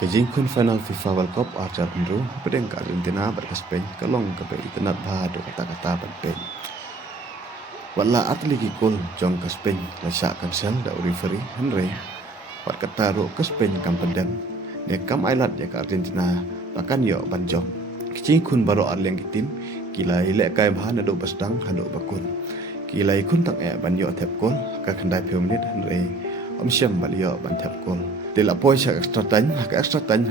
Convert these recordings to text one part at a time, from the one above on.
Kejingkun final FIFA World Cup arjar penru pedeng ke Argentina berke Spain kelong ke itenat bahado kata-kata penpen. Wala atlegi gol jong ke Spain lasak kansel da referee Henry wat kata ro ke Spain kam pendem ne kam ailat ya ke Argentina bahkan yo banjong. Kejingkun baru arleng gitim kila ilek kai bahan ado basdang hado bakun. Kila ikun tang ban yo tep gol ka kandai pe menit Henry om syam balio ban tep gol. Tila poi sak extra time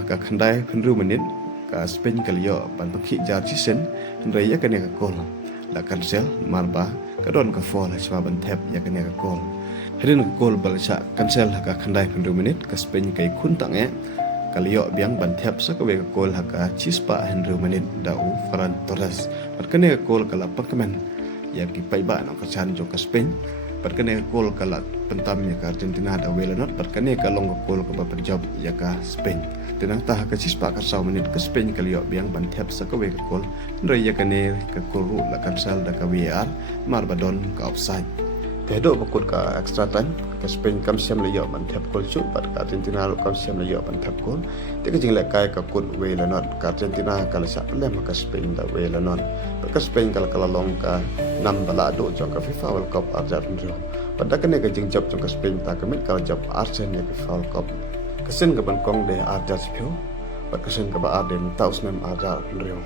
ka khandai penru menit ka Spain kalio ban pakhi jar chisen Henry ya kene ka gol la cancel marba ka don ka fall chwa ban tep ya kene ka gol hedin ka gol bal sa cancel ka khandai penru menit ka Spain kai khun tang kalio biang ban tep sa ka we ka gol ka chispa Henry menit dau Ferran Torres pat kene ka gol kala pakmen ya ki pai ba na ka chan jo ka Spain pat kene gol kala pentam ya ka Argentina da welanot pat kene ka long gol ka ba job ya ka Spain tenang tah ka cispa ka saw menit ka Spain kalio biang ban tep sa ka we ka gol ndoi ya kene ka gol la cancel da ka VAR marbadon ka offside tedo bakut ka extra time ka Spain kam siam le yo ban tep gol chu pat ka Argentina lo kam siam le yo ban tep gol te ka jing le kai ka kut welanot ka Argentina ka la sa lem ka Spain da welanot ka Spain kala long ka nam bala do jong ka FIFA World Cup arjar njo pada kene ka jing job jong ka Spain ta ka mit ka job Arsenal ka FIFA World Cup kasen ka ban kong de arjar pyo pat kasen ka ba adem taus nem arjar njo